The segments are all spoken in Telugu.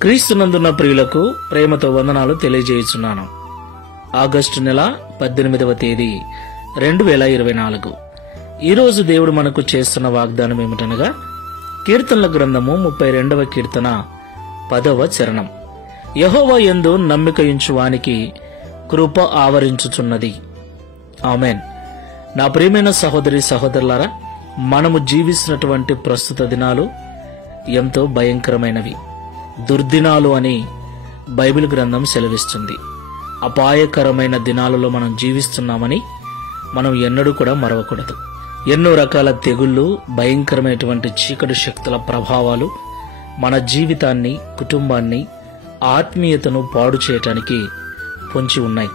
క్రీస్తునందున్న ప్రియులకు ప్రేమతో వందనాలు తెలియజేయుచున్నాను. ఆగస్టు నెల 18వ తేదీ 2024. ఈరోజు దేవుడు మనకు చేస్తున్న వాగ్దానం ఏమిటనగా కీర్తనల గ్రంథము 32వ కీర్తన 10వ చరణం. యెహోవా యందు నమ్మికయుంచు వానికి కృప ఆవరించుచున్నది. ఆమేన్. నా ప్రియమైన సహోదరి సహోదరులారా, మనము జీవిస్తున్నటువంటి ప్రస్తుత దినాలు ఎంతో భయంకరమైనవి, దుర్దినాలు అని బైబిల్ గ్రంథం సెలవిస్తుంది. అపాయకరమైన దినాలలో మనం జీవిస్తున్నామని మనం ఎన్నడూ కూడా మరవకూడదు. ఎన్నో రకాల తెగుళ్ళు, భయంకరమైనటువంటి చీకటి శక్తుల ప్రభావాలు మన జీవితాన్ని, కుటుంబాన్ని, ఆత్మీయతను పాడు చేయటానికి పొంచి ఉన్నాయి.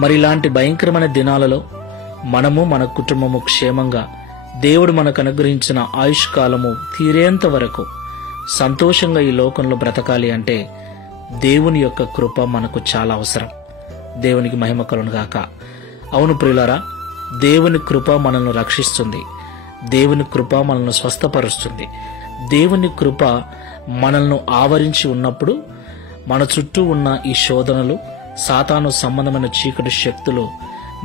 మరి ఇలాంటి భయంకరమైన దినాలలో మనము, మన కుటుంబము క్షేమంగా దేవుడు మనకు అనుగ్రహించిన ఆయుష్ కాలము తీరేంత వరకు సంతోషంగా ఈ లోకంలో బ్రతకాలి అంటే దేవుని యొక్క కృప మనకు చాలా అవసరం. దేవునికి మహిమ కలుగును గాక. అవును ప్రియులారా, దేవుని కృప మనల్ని రక్షిస్తుంది. దేవుని కృప మనల్ని స్వస్థపరుస్తుంది. దేవుని కృప మనల్ని ఆవరించి ఉన్నప్పుడు మన చుట్టూ ఉన్న ఈ శోధనలు, సాతాను సంబంధమైన చీకటి శక్తులు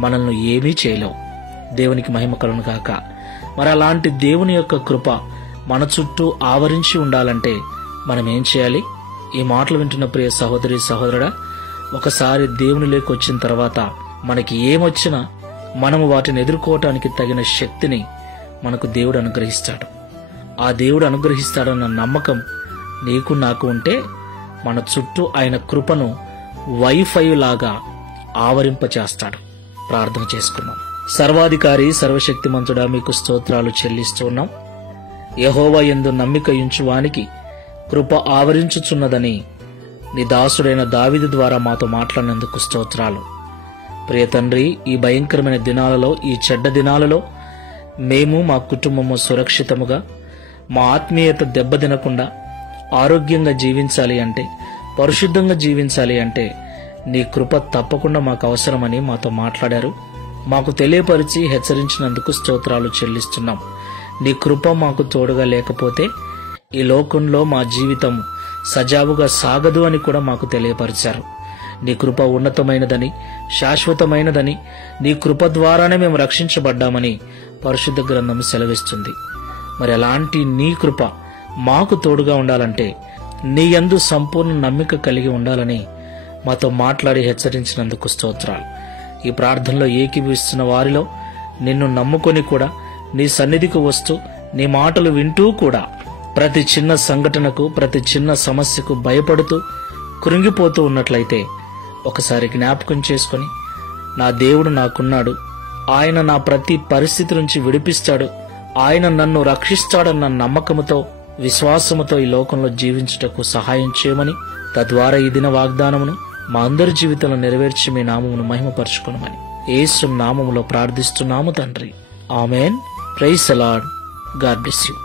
మనల్ని ఏమీ చేయలేవు. దేవునికి మహిమ కలుగును గాక. మరి అలాంటి దేవుని యొక్క కృప మన చుట్టూ ఆవరించి ఉండాలంటే మనం ఏం చేయాలి? ఈ మాటలు వింటున్న ప్రియ సహోదరి సహోదరుడా, ఒకసారి దేవునిలోకి వచ్చిన తర్వాత మనకి ఏమొచ్చినా మనము వాటిని ఎదుర్కోవటానికి తగిన శక్తిని మనకు దేవుడు అనుగ్రహిస్తాడు. ఆ దేవుడు అనుగ్రహిస్తాడన్న నమ్మకం నీకు నాకు ఉంటే మన చుట్టూ ఆయన కృపను వైఫై లాగా ఆవరింపచేస్తాడు. ప్రార్థన చేసుకున్నాం. సర్వాధికారి, సర్వశక్తిమంతుడా, మీకు స్తోత్రాలు చెల్లిస్తూ ఉన్నాం. యెహోవా యందు నమ్మికయుంచు వానికి కృప ఆవరించుచున్నదని నీ దాసుడైన దావీదు ద్వారా మాతో మాట్లాడినందుకు స్తోత్రాలు. ప్రియ తండ్రి, ఈ భయంకరమైన దినాలలో, ఈ చెడ్డ దినాలలో మేము, మా కుటుంబము సురక్షితముగా, మా ఆత్మీయత దెబ్బతినకుండా ఆరోగ్యంగా జీవించాలి అంటే, పరిశుద్ధంగా జీవించాలి అంటే నీ కృప తప్పకుండా మాకు అవసరమని మాతో మాట్లాడారు. మాకు తెలియపరిచి హెచ్చరించినందుకు స్తోత్రాలు చెల్లిస్తున్నాం. నీ కృప మాకు తోడుగా లేకపోతే ఈ లోకంలో మా జీవితం సజావుగా సాగదు అని కూడా మాకు తెలియపరిచారు. నీ కృప ఉన్నతమైనదని, శాశ్వతమైనదని, నీ కృప ద్వారానే మేము రక్షించబడ్డామని పరిశుద్ధ గ్రంథం సెలవిస్తుంది. మరి అలాంటి నీ కృప మాకు తోడుగా ఉండాలంటే నీ యందు సంపూర్ణ నమ్మిక కలిగి ఉండాలని మాతో మాట్లాడి హెచ్చరించినందుకు స్తోత్రాలు. ఈ ప్రార్థనలో ఏకీభవిస్తున్న వారిలో నిన్ను నమ్ముకొని కూడా నీ సన్నిధికి వస్తూ నీ మాటలు వింటూ కూడా ప్రతి చిన్న సంఘటనకు, ప్రతి చిన్న సమస్యకు భయపడుతూ కృంగిపోతూ ఉన్నట్లయితే ఒకసారి జ్ఞాపకం చేసుకొని, నా దేవుడు నాకున్నాడు, ఆయన నా ప్రతి పరిస్థితి నుంచి విడిపిస్తాడు, ఆయన నన్ను రక్షిస్తాడన్న నమ్మకముతో, విశ్వాసముతో ఈ లోకంలో జీవించుటకు సహాయం చేయమని, తద్వారా ఈ దిన వాగ్దానమును మా అందరి జీవితంలో నెరవేర్చి మీ నామమును మహిమపరచుకొనమని యేసు నామములో ప్రార్థిస్తున్నాము తండ్రి. Amen. Praise the Lord. God bless you.